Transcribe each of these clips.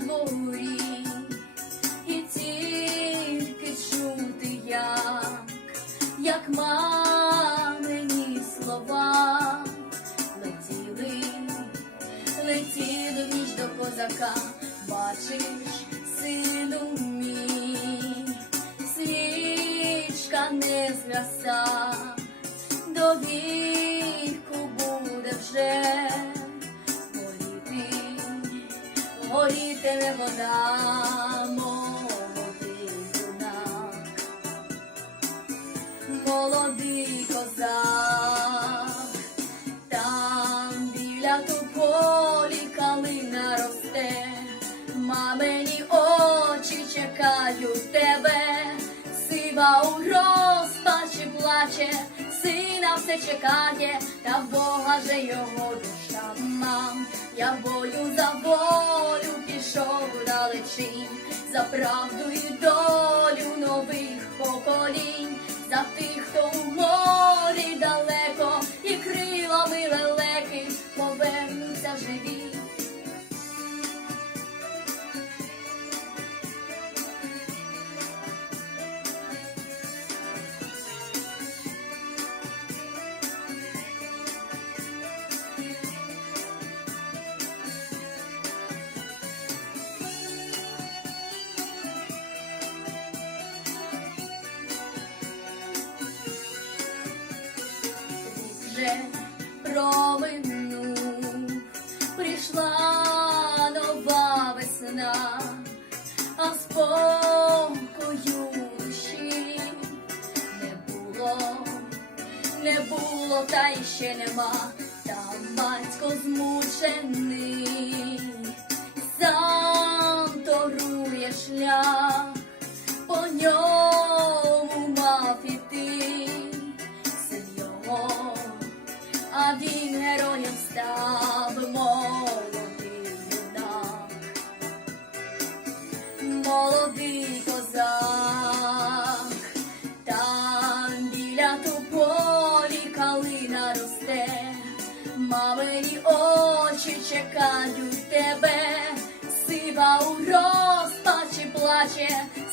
дворі, і тільки чути як, як мамині слова летіли, летіли ніч до козака, бачиш, сину мій, свічка не згаса, до віку буде вже горітиме вода, молодий юнак, молодий козак, там біля тополі калина росте, мамині очі чекають тебе, сива у розпачі плаче, сина все чекає, та Бога же його душа мам. Я волю за волю пішов далечінь, за правду і долю нових поколінь, за тих, вже проминув, прийшла нова весна, а спокою душі не було, не було, та й ще нема, та батько змучений, молодий козак, там біля тополі калина росте, мамині очі чекають тебе, сива у розпачі плаче,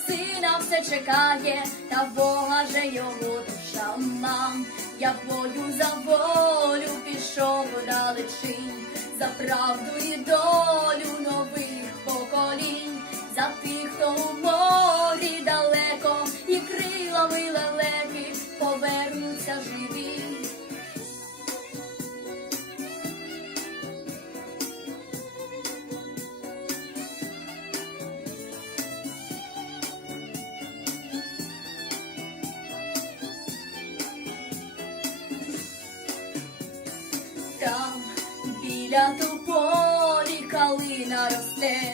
сина все чекає, та Бога же його душа мам. Я бою за волю пішов далечінь, за правду і долю нових повернуться живі. Там біля тополі калина росте,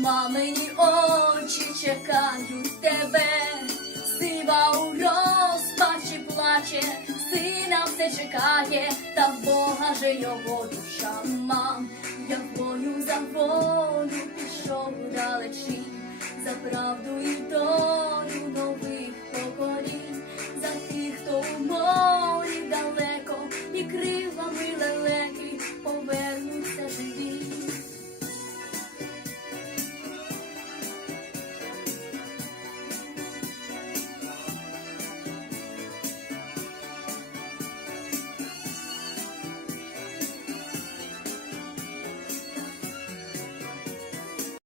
мамині очі чекають тебе, все чекає, та в Бога же його душа мам. Я бою за волю пішов далечі, за правду і долю